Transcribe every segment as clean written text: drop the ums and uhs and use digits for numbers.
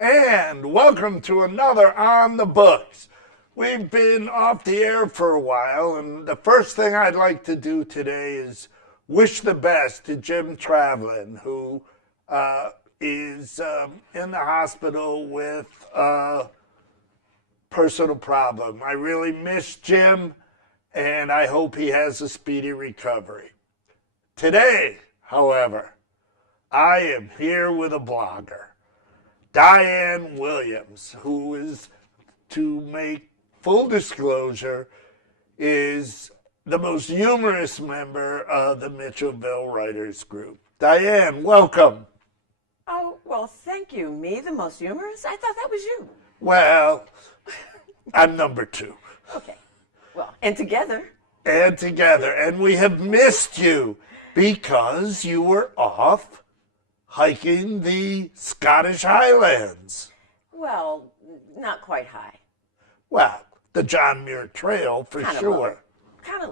And welcome to another On the Books. We've been off the air for a while, and the first thing I'd like to do today is wish the best to Jim Travlin, who is in the hospital with a personal problem. I really miss Jim, and I hope he has a speedy recovery. Today, however, I am here with a blogger, Diane Williams, who is, to make full disclosure, is the most humorous member of the Mitchellville Writers Group. Diane, welcome. Oh, well, thank you. Me, the most humorous? I thought that was you. Well, I'm number two. Okay. Well, and together. And together. And we have missed you because you were off hiking the Scottish Highlands. Well, not quite high. Well, the John Muir Trail for Kind of sure. low. Kind of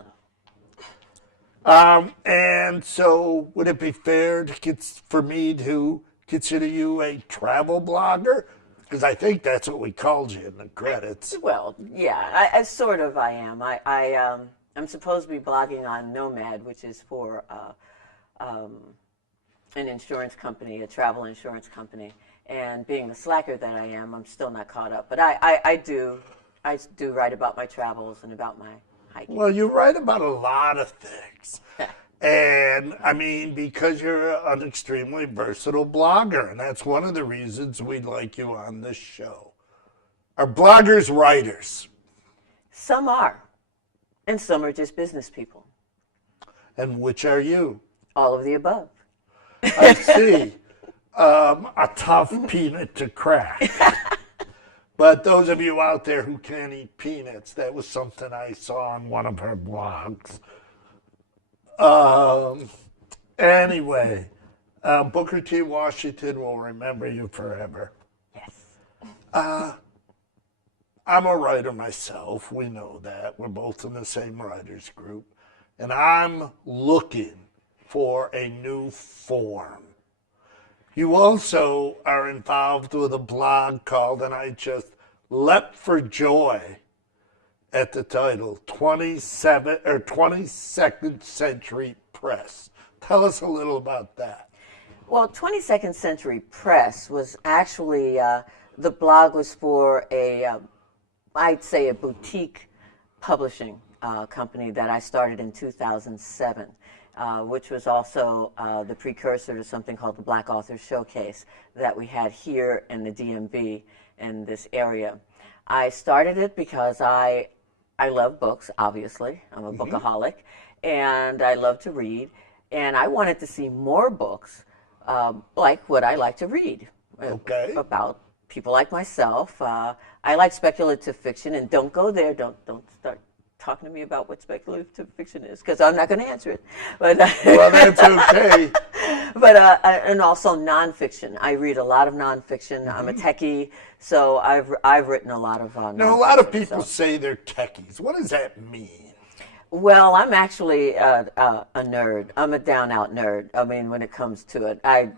low. And so would it be fair for me to consider you a travel blogger? Because I think that's what we called you in the credits. Well, yeah, I sort of I am. I'm supposed to be blogging on Nomad, which is for an insurance company, a travel insurance company. And being the slacker that I am, I'm still not caught up. But I do write about my travels and about my hiking. Well, you write about a lot of things. And, I mean, because you're an extremely versatile blogger, and that's one of the reasons we'd like you on this show. Are bloggers writers? Some are, and some are just business people. And which are you? All of the above. I see. A tough peanut to crack. But those of you out there who can't eat peanuts, that was something I saw on one of her blogs. Anyway, Booker T. Washington will remember you forever. Yes. I'm a writer myself. We know that. We're both in the same writers group. And I'm looking for a new form. You also are involved with a blog called, and I just leapt for joy at the title, 22nd Century Press. Tell us a little about that. Well, 22nd Century Press was actually, the blog was for I'd say a boutique publishing company that I started in 2007. Which was also the precursor to something called the Black Authors Showcase that we had here in the DMV in this area. I started it because I love books, obviously. I'm a bookaholic, and I love to read. And I wanted to see more books like what I like to read about people like myself. I like speculative fiction, and don't go there. Don't start talking to me about what speculative fiction is, because I'm not going to answer it. But well, that's okay. But and also nonfiction. I read a lot of nonfiction. I'm a techie, so I've written a lot of nonfiction. Now, a lot of people say they're techies. What does that mean? Well, I'm actually a nerd. I'm a down-out nerd. I mean, when it comes to it, I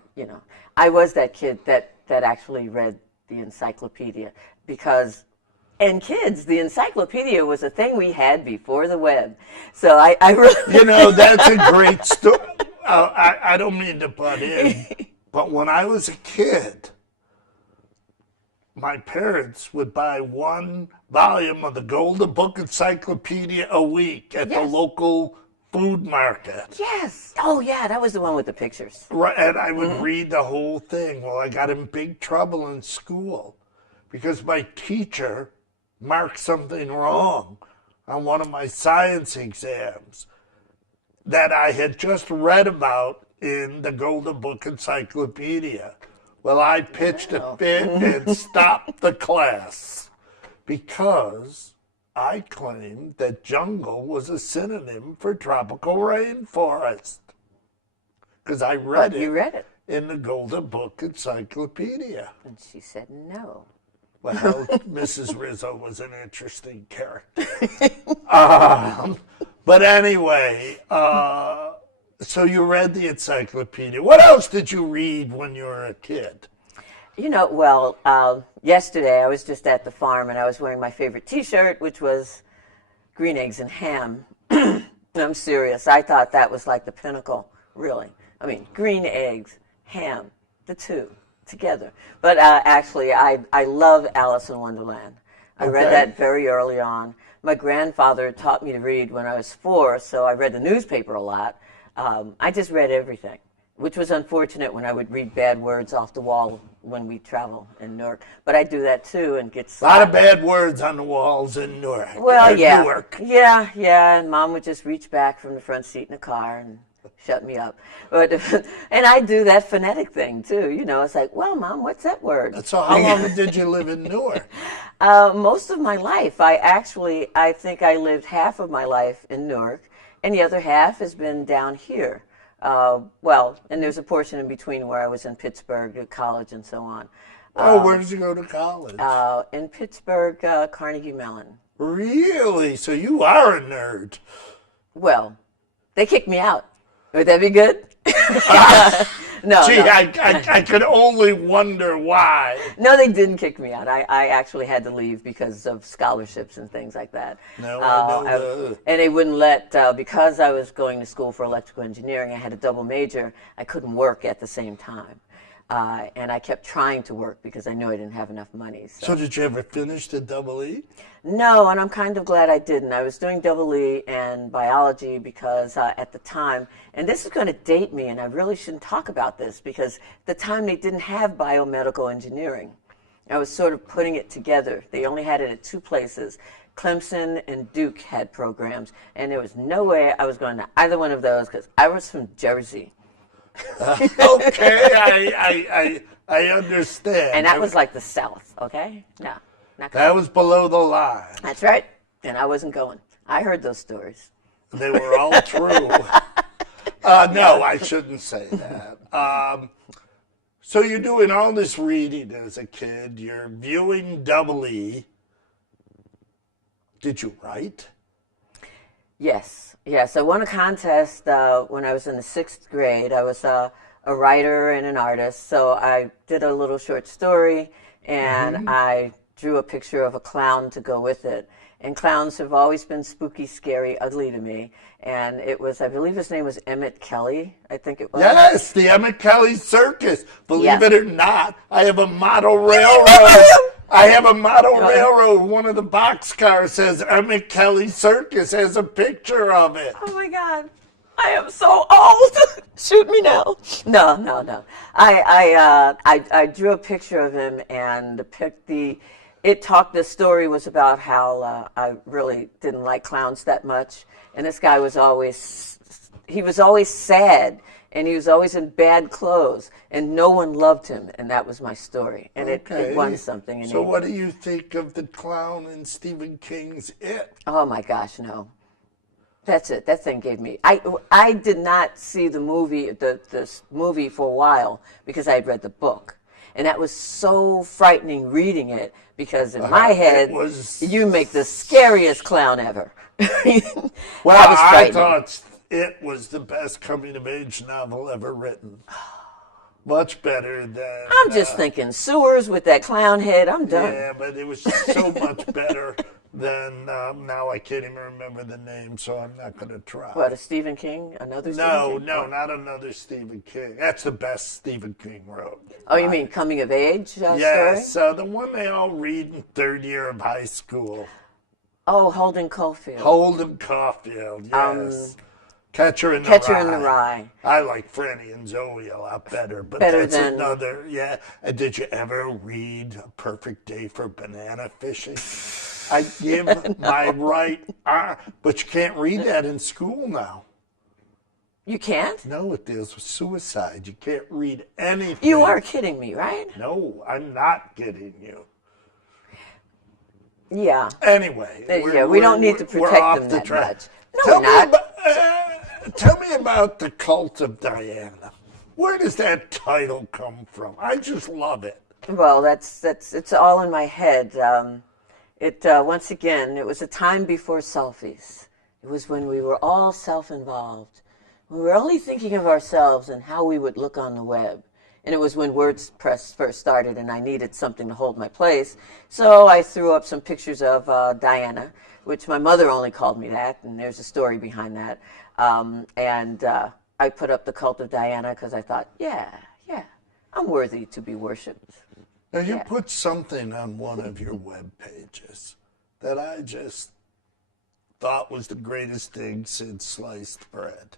was that kid that actually read the encyclopedia because. And kids, the encyclopedia was a thing we had before the web. So I really... that's a great story. I don't mean to butt in, but when I was a kid, my parents would buy one volume of the Golden Book Encyclopedia a week at the local food market. Yes. Oh, yeah, that was the one with the pictures. Right, and I would read the whole thing. Well, I got in big trouble in school because my teacher marked something wrong on one of my science exams that I had just read about in the Golden Book Encyclopedia. Well, I pitched a fit and stopped the class because I claimed that jungle was a synonym for tropical rainforest. Because I read it in the Golden Book Encyclopedia. And she said no. Well, Mrs. Rizzo was an interesting character. But anyway, so you read the encyclopedia. What else did you read when you were a kid? Well, yesterday I was just at the farm and I was wearing my favorite T-shirt, which was green eggs and ham. I'm serious. I thought that was like the pinnacle, really. I mean, green eggs, ham, the two together. But actually, I love Alice in Wonderland. I read that very early on. My grandfather taught me to read when I was 4, so I read the newspaper a lot. I just read everything, which was unfortunate when I would read bad words off the wall when we travel in Newark. But I do that too and get slapped. A lot of bad words on the walls in Newark. Well, yeah. Newark. Yeah, and Mom would just reach back from the front seat in the car and shut me up. But and I do that phonetic thing too. It's like, well, Mom, what's that word? So how long did you live in Newark? Most of my life. I think I lived half of my life in Newark, and the other half has been down here. And there's a portion in between where I was in Pittsburgh at college and so on. Where did you go to college? In Pittsburgh, Carnegie Mellon. Really? So you are a nerd. Well, they kicked me out. Would that be good? No. Gee, no. I could only wonder why. No, they didn't kick me out. I actually had to leave because of scholarships and things like that. No, I know and they wouldn't let, because I was going to school for electrical engineering, I had a double major, I couldn't work at the same time. And I kept trying to work because I knew I didn't have enough money. So did you ever finish the double E? No, and I'm kind of glad I didn't. I was doing double E and biology because at the time, and this is going to date me, and I really shouldn't talk about this because at the time they didn't have biomedical engineering. I was sort of putting it together. They only had it at 2 places. Clemson and Duke had programs, and there was no way I was going to either one of those because I was from Jersey. Okay, I understand. And that was like the South, okay? No. That was below the line. That's right. And I wasn't going. I heard those stories. They were all true. No, I shouldn't say that. So you're doing all this reading as a kid. You're viewing double E. Did you write? Yes. I won a contest when I was in the 6th grade. I was a writer and an artist. So I did a little short story, and I drew a picture of a clown to go with it. And clowns have always been spooky, scary, ugly to me. And it was, I believe his name was Emmett Kelly, I think it was. Yes, the Emmett Kelly Circus. Believe it or not, I have a model railroad. One of the boxcars says Emmett Kelly Circus, has a picture of it. Oh my God. I am so old. Shoot me now. No. I drew a picture of him, and the story was about how I really didn't like clowns that much, and this guy was always sad, and he was always in bad clothes, and no one loved him, and that was my story, and it won something. So what do you think of the clown in Stephen King's It? Oh my gosh, no. That's it. That thing gave me. I did not see the movie, this movie for a while because I had read the book, and that was so frightening reading it because in my head, you make the scariest clown ever. Well, I thought it was the best coming-of-age novel ever written. Much better than... I'm just thinking sewers with that clown head. I'm done. Yeah, but it was so much better than... now I can't even remember the name, so I'm not going to try. What, a Stephen King? Another Stephen King? No, not another Stephen King. That's the best Stephen King wrote. Oh, you mean coming-of-age story? Yes, the one they all read in 3rd year of high school. Oh, Holden Caulfield. Holden Caulfield, yes. Catcher in the Rye. I like Franny and Zoe a lot better, but that's another, yeah. And did you ever read A Perfect Day for Banana Fishing? I give my right arm, but you can't read that in school now. You can't? No, it deals with suicide. You can't read anything. You are kidding me, right? No, I'm not kidding you. Yeah. Anyway. We don't need to protect them that much. No, we're not. Tell me about the Cult of Diana. Where does that title come from? I just love it. Well, it's all in my head. Once again, it was a time before selfies. It was when we were all self-involved. We were only thinking of ourselves and how we would look on the web. And it was when WordPress first started, and I needed something to hold my place. So I threw up some pictures of Diana, which my mother only called me that, and there's a story behind that. I put up the cult of Diana because I thought, yeah, I'm worthy to be worshipped. Now, you put something on one of your web pages that I just thought was the greatest thing since sliced bread.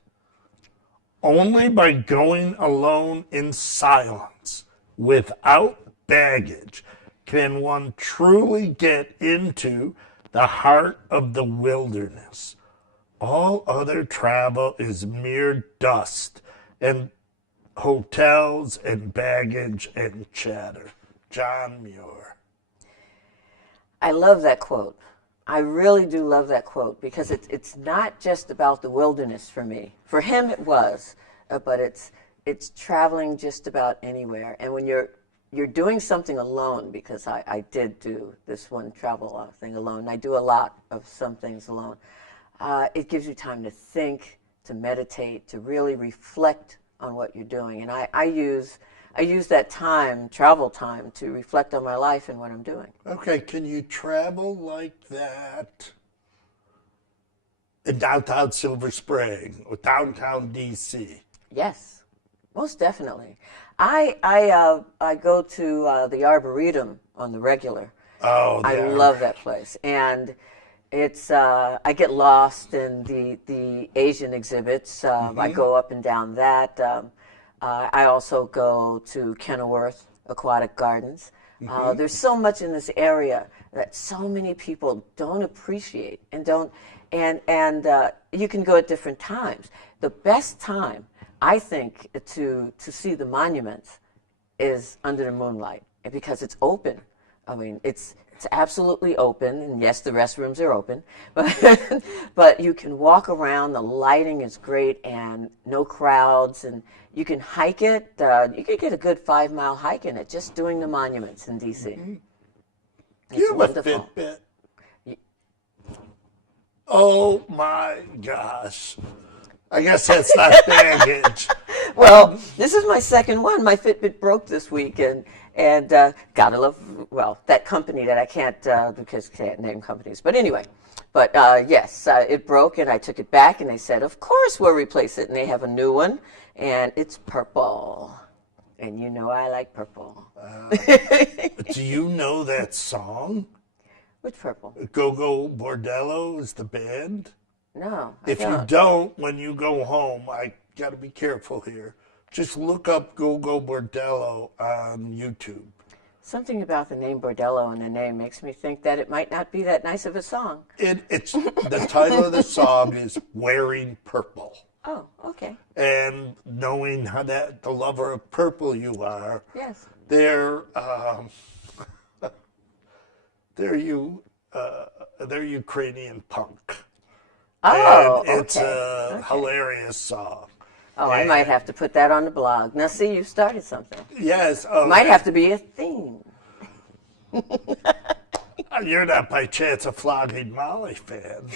Only by going alone in silence, without baggage, can one truly get into the heart of the wilderness. All other travel is mere dust and hotels and baggage and chatter. John Muir. I love that quote. I really do love that quote because it's not just about the wilderness for me. For him it was, but it's traveling just about anywhere. And when you're doing something alone, because I did do this one travel thing alone. I do a lot of some things alone. It gives you time to think, to meditate, to really reflect on what you're doing. And I use that time, travel time, to reflect on my life and what I'm doing. Okay, can you travel like that in downtown Silver Spring or downtown D.C.? Yes, most definitely. I go to the Arboretum on the regular. Oh, I love that place, and it's I get lost in the Asian exhibits. I go up and down that. I also go to Kenilworth Aquatic Gardens. There's so much in this area that so many people don't appreciate and you can go at different times. The best time, I think, to see the monuments is under the moonlight because it's open. I mean, it's absolutely open, and yes, the restrooms are open, but you can walk around. The lighting is great, and no crowds, and you can hike it. You could get a good 5-mile hike in it just doing the monuments in D.C. Do It's you have wonderful. a Fitbit? Oh my gosh. I guess that's not baggage. Well, this is my second one. My Fitbit broke this week, and gotta love, well, that company that I can't, because I can't name companies. But anyway, yes, it broke, and I took it back, and they said, of course we'll replace it. And they have a new one, and it's purple. And you know I like purple. Do you know that song? Which purple? Go-Go Bordello is the band? No, If you don't, when you go home, I got to be careful here. Just look up Go-Go Bordello on YouTube. Something about the name Bordello in the name makes me think that it might not be that nice of a song. It's the title of the song is Wearing Purple. Oh, okay. And knowing how the lover of purple you are, Yes. they're Ukrainian punk. Oh, and it's okay. a hilarious song. Oh, I might have to put that on the blog. Now, see, you started something. Yes. Might have to be a theme. You're not by chance a Flogging Molly fan.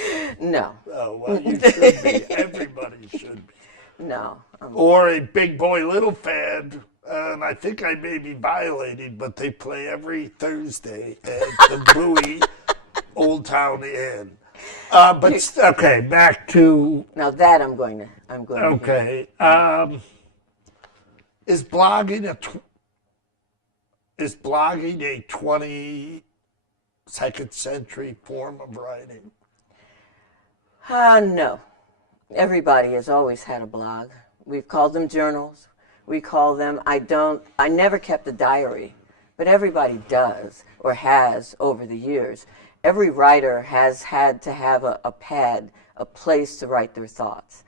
No. Oh, well, you should be. Everybody should be. No. Or a Big Boy Little fan. And I think I may be violating, but they play every Thursday at the Bowie Old Town Inn. But okay, back to Now that I'm going to. okay. Is blogging a 22nd century form of writing? No. Everybody has always had a blog. We've called them journals. We call them. I never kept a diary, but everybody does or has over the years. Every writer has had to have a pad, a place to write their thoughts.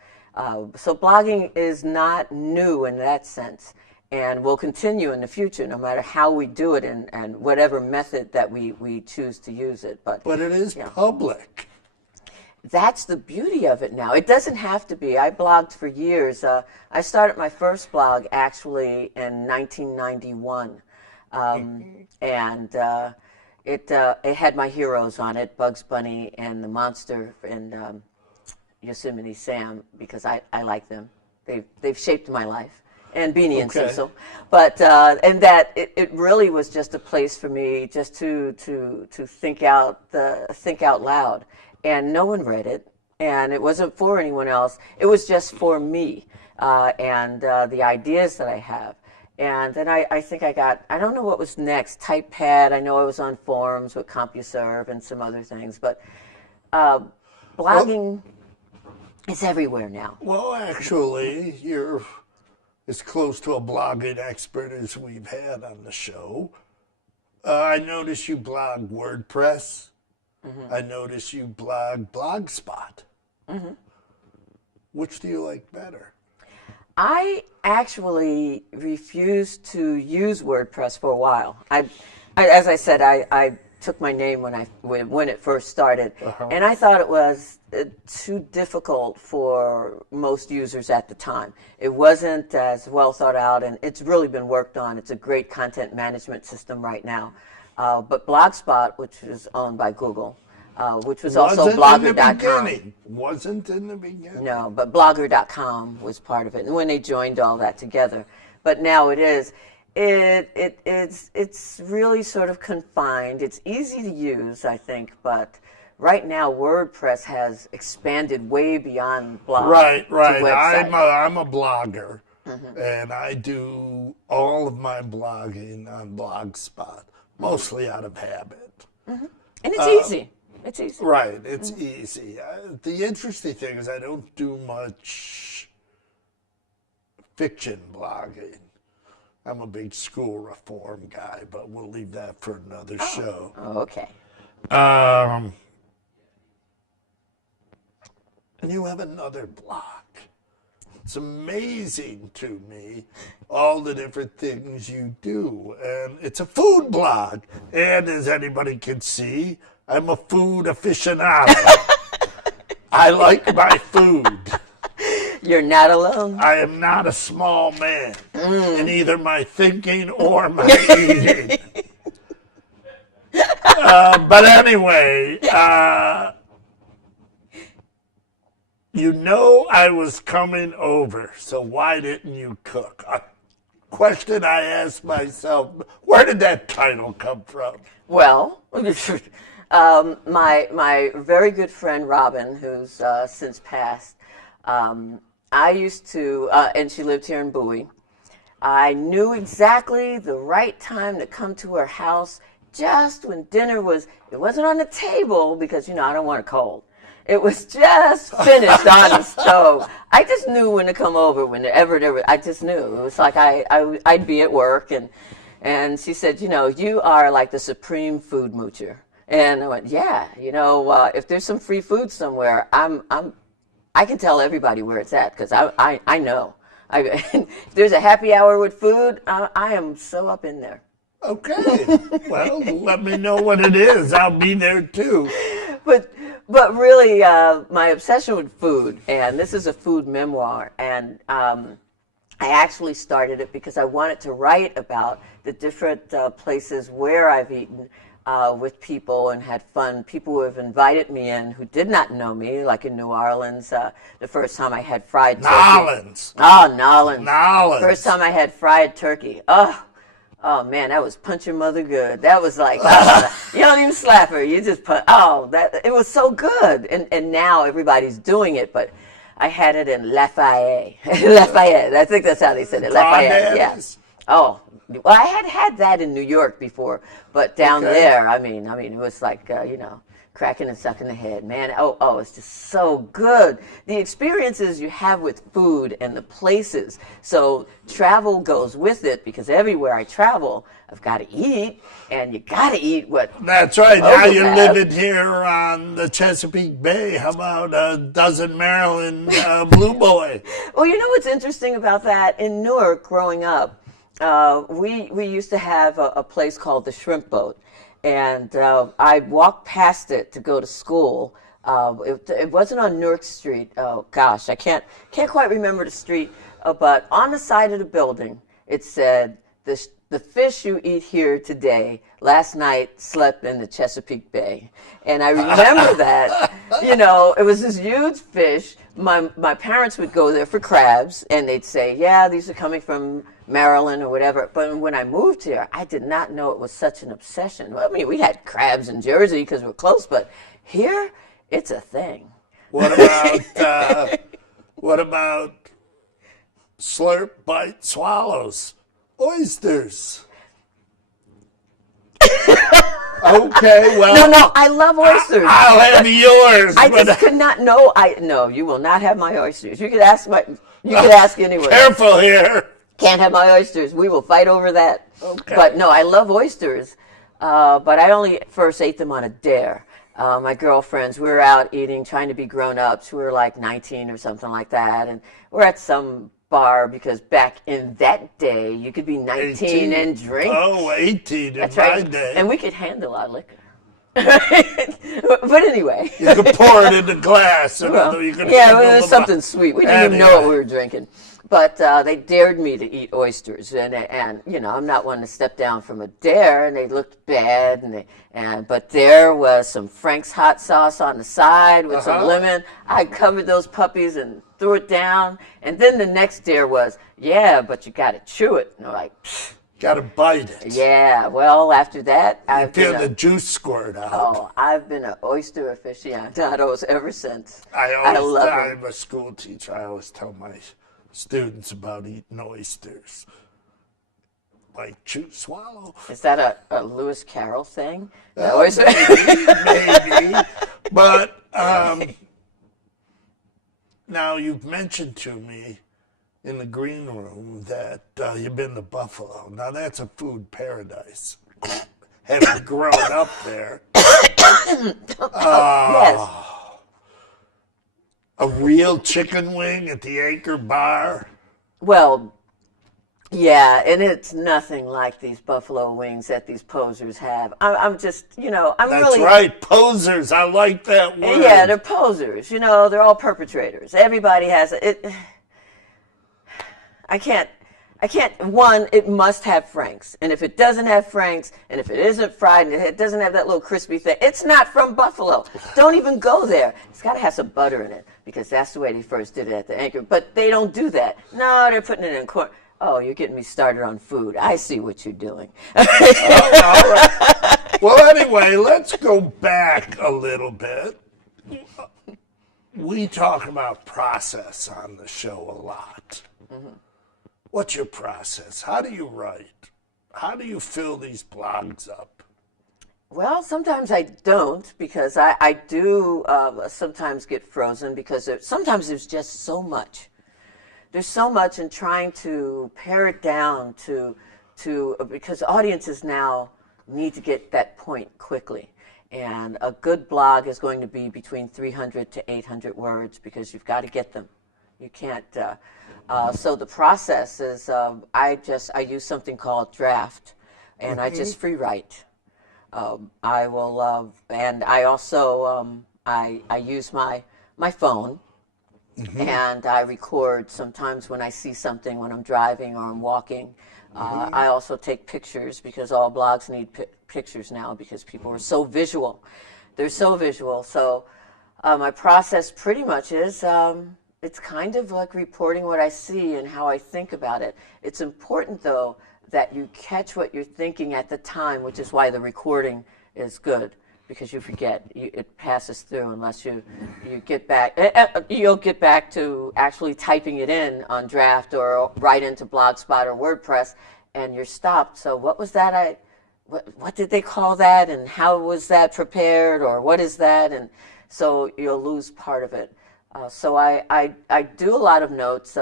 So blogging is not new in that sense, and will continue in the future no matter how we do it and whatever method that we choose to use it. But it is public. That's the beauty of it now. It doesn't have to be. I blogged for years. I started my first blog actually in 1991, and it had my heroes on it, Bugs Bunny and the Monster and Yosemite Sam, because I like them. They've shaped my life. and Beanie and Okay. Cecil. But and that it really was just a place for me just to think out loud, and no one read it, and it wasn't for anyone else. It was just for me and the ideas that I have. And then I think I don't know what was next. TypePad, I know I was on forums with CompuServe and some other things, but blogging is everywhere now. Well, actually, you're as close to a blogging expert as we've had on the show. I notice you blog WordPress. I notice you blog Blogspot. Which do you like better? I actually refused to use WordPress for a while. As I said, I took my name when it first started, and I thought it was too difficult for most users at the time. It wasn't as well thought out, and it's really been worked on. It's a great content management system right now. But Blogspot, which is owned by Google, which was also Blogger.com. Wasn't in the beginning. No, but Blogger.com was part of it, and when they joined all that together. But now it is. It's really sort of confined. It's easy to use, I think, but right now WordPress has expanded way beyond blog. Right. To website. I'm a blogger, and I do all of my blogging on Blogspot, mostly out of habit. And it's easy. It's easy. Right, it's easy. The interesting thing is I don't do much fiction blogging. I'm a big school reform guy, but we'll leave that for another show. Okay. And you have another blog. It's amazing to me, all the different things you do. And it's a food blog. And as anybody can see, I'm a food aficionado. I like my food. You're not alone. I am not a small man in either my thinking or my eating. But anyway, you know I was coming over, so why didn't you cook? A question I asked myself, where did that title come from? Well, my very good friend Robin, who's since passed, I used to, and she lived here in Bowie. I knew exactly the right time to come to her house just when dinner it wasn't on the table because, I don't want it cold. It was just finished on the stove. I just knew when to come over whenever there was, I just knew. It was like I'd be at work and she said, you are like the supreme food moocher. And I went, yeah, if there's some free food somewhere, I can tell everybody where it's at because I know. If there's a happy hour with food, I am so up in there. Okay. Well, let me know what it is. I'll be there too. But really, my obsession with food, and this is a food memoir, and I actually started it because I wanted to write about the different places where I've eaten with people and had fun. People who have invited me in who did not know me, like in New Orleans, the first time I had fried turkey. Nolans. Oh, Nolans. Nolans. First time I had fried turkey. Oh man, that was punch your mother good. That was like, you don't even slap her. You just put, it was so good. And now everybody's doing it, but I had it in Lafayette. Lafayette. I think that's how they said it. Lafayette. Yeah. Oh, well, I had that in New York before, but down there, I mean, it was like, cracking and sucking the head, man. It's just so good. The experiences you have with food and the places. So travel goes with it because everywhere I travel, I've got to eat, and you got to eat what. That's right. Now you're living here on the Chesapeake Bay. How about a dozen Maryland Blue Boy? Well, what's interesting about that? In Newark, growing up, we used to have a place called the Shrimp Boat. And I walked past it to go to school. It wasn't on Newark Street. Oh gosh, I can't quite remember the street. But on the side of the building, it said, "The fish you eat here today, last night slept in the Chesapeake Bay." And I remember that. It was this huge fish my parents would go there for crabs, and they'd say, yeah, these are coming from Maryland or whatever. But when I moved here, I did not know it was such an obsession. Well, I mean, we had crabs in Jersey because we're close, but here, it's a thing. What about slurp, bite, swallows, oysters? Okay, well. No, I love oysters. I'll have yours. I just could not know. No, you will not have my oysters. You could ask anyone. Careful here. Can't have my oysters. We will fight over that. Okay. But no, I love oysters. But I only first ate them on a dare. My girlfriends, we were out eating, trying to be grown-ups. We were like 19 or something like that. And we're at some bar because back in that day, you could be 19 and drink. Oh, 18 That's in my right. day. And we could handle our liquor. But anyway. You could pour it in the glass. Well, You could yeah, it was something sweet. We didn't even know what we were drinking. But they dared me to eat oysters, and you know, I'm not one to step down from a dare, and they looked bad, but there was some Frank's hot sauce on the side with some lemon. I covered those puppies and threw it down, and then the next dare was, yeah, but you got to chew it. And they're like, pfft. Got to bite it. Yeah, well, after that, I've feel the juice squirt out. Oh, I've been an oyster aficionado ever since. I love them. I'm a school teacher. I always tell my students about eating oysters. Like chew, swallow. Is that a Lewis Carroll thing? Maybe. But now you've mentioned to me in the green room that you've been to Buffalo. Now that's a food paradise. Having grown up there. Yes. A real chicken wing at the Anchor Bar. Well, yeah, and it's nothing like these buffalo wings that these posers have. I'm just, you know, I'm That's really... That's right, posers. I like that word. Yeah, they're posers. You know, they're all perpetrators. Everybody has it. I can't, one, it must have Frank's. And if it doesn't have Frank's, and if it isn't fried, and it doesn't have that little crispy thing, it's not from Buffalo. Don't even go there. It's got to have some butter in it, because that's the way they first did it at the Anchor. But they don't do that. No, they're putting it in corn. Oh, you're getting me started on food. I see what you're doing. All right. Well, anyway, let's go back a little bit. We talk about process on the show a lot. Mm-hmm. What's your process? How do you write? How do you fill these blogs up? Well, sometimes I don't, because I do sometimes get frozen, because sometimes there's just so much. There's so much, and trying to pare it down to because audiences now need to get that point quickly. And a good blog is going to be between 300 to 800 words, because you've got to get them. You can't. So the process is I use something called draft, and I just free write. I will, and I also I use my phone, and I record sometimes when I see something when I'm driving or I'm walking. I also take pictures, because all blogs need pictures now, because people are so visual. They're so visual. So my process pretty much is. It's kind of like reporting what I see and how I think about it. It's important, though, that you catch what you're thinking at the time, which is why the recording is good, because you forget. It passes through unless you get back. You'll get back to actually typing it in on draft or right into Blogspot or WordPress, and you're stopped. So what was that? What did they call that? And how was that prepared? Or what is that? And so you'll lose part of it. So I do a lot of notes.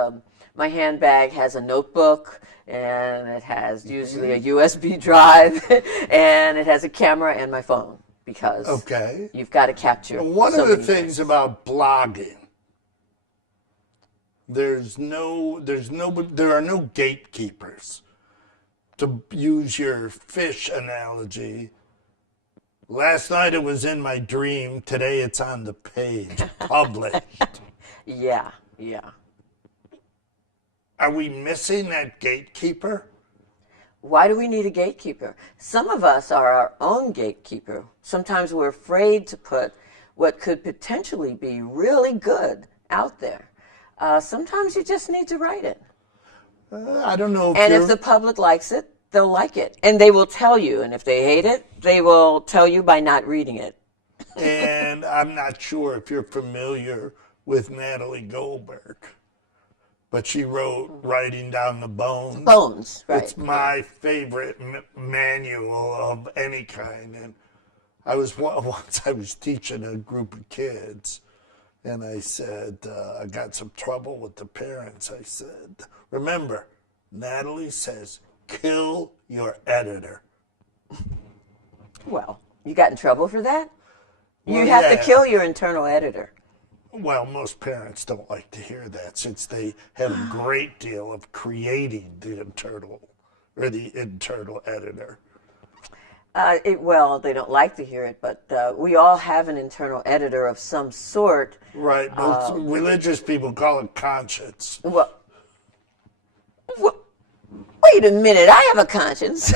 My handbag has a notebook, and it has usually a USB drive, and it has a camera and my phone, because you've got to capture. One of the things about blogging, there are no gatekeepers. To use your fish analogy, last night it was in my dream, today it's on the page, published. Yeah. Are we missing that gatekeeper? Why do we need a gatekeeper? Some of us are our own gatekeeper. Sometimes we're afraid to put what could potentially be really good out there. Sometimes you just need to write it. I don't know And if the public likes it, they'll like it. And they will tell you. And if they hate it, they will tell you by not reading it. And I'm not sure if you're familiar with Natalie Goldberg, but she wrote Writing Down the Bones. Bones, right. It's my favorite manual of any kind. And once I was teaching a group of kids, and I said, I got some trouble with the parents. I said, remember, Natalie says, kill your editor. Well, you got in trouble for that? You Well, have to yeah. kill your internal editor. Well, most parents don't like to hear that since they have a great deal of creating the internal editor. Well, they don't like to hear it, but we all have an internal editor of some sort. Right. Most religious people call it conscience. Well, wait a minute, I have a conscience.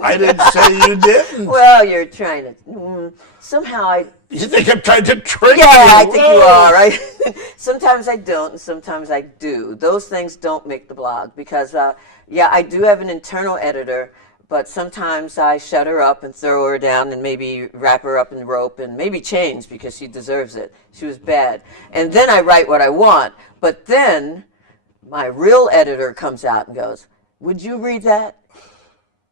I didn't say you didn't. Well, you're trying to, somehow You think I'm trying to trick you? yeah, I think you are, right? Sometimes I don't, and sometimes I do. Those things don't make the blog because, yeah, I do have an internal editor, but sometimes I shut her up and throw her down and maybe wrap her up in rope and maybe change because she deserves it. She was bad. And then I write what I want. But then my real editor comes out and goes, would you read that?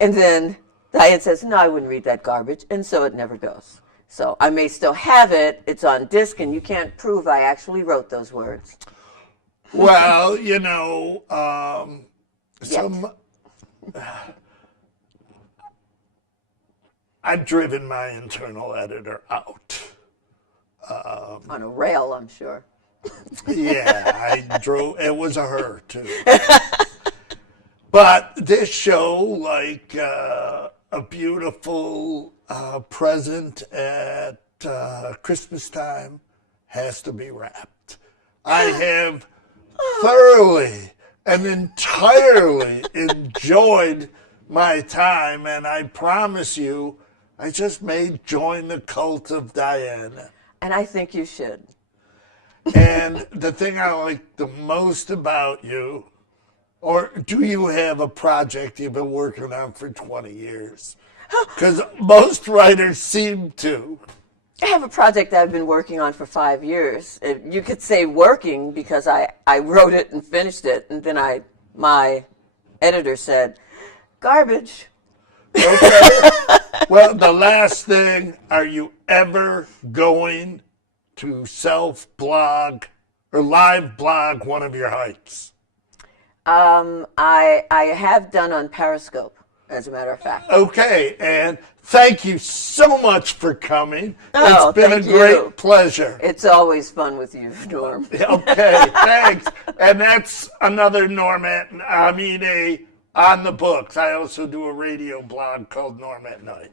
And then Diane says, no, I wouldn't read that garbage. And so it never goes. So I may still have it. It's on disc, and you can't prove I actually wrote those words. Well, I've driven my internal editor out. On a rail, I'm sure. Yeah, it was a her, too. But this show, like a beautiful present at Christmas time, has to be wrapped. I have thoroughly and entirely enjoyed my time, and I promise you, I just may join the cult of Diana. And I think you should. And the thing I like the most about you, or do you have a project you've been working on for 20 years? Because most writers seem to. I have a project I've been working on for 5 years. You could say working because I wrote it and finished it, and then my editor said, garbage. Okay. Well, the last thing, are you ever going to self-blog or live blog one of your hikes? I have done on Periscope, as a matter of fact. Okay, and thank you so much for coming. Oh, it's been a thank great you. pleasure. It's always fun with you, Norm. Okay, thanks. And that's another On the Books. I also do a radio blog called Norm at Night.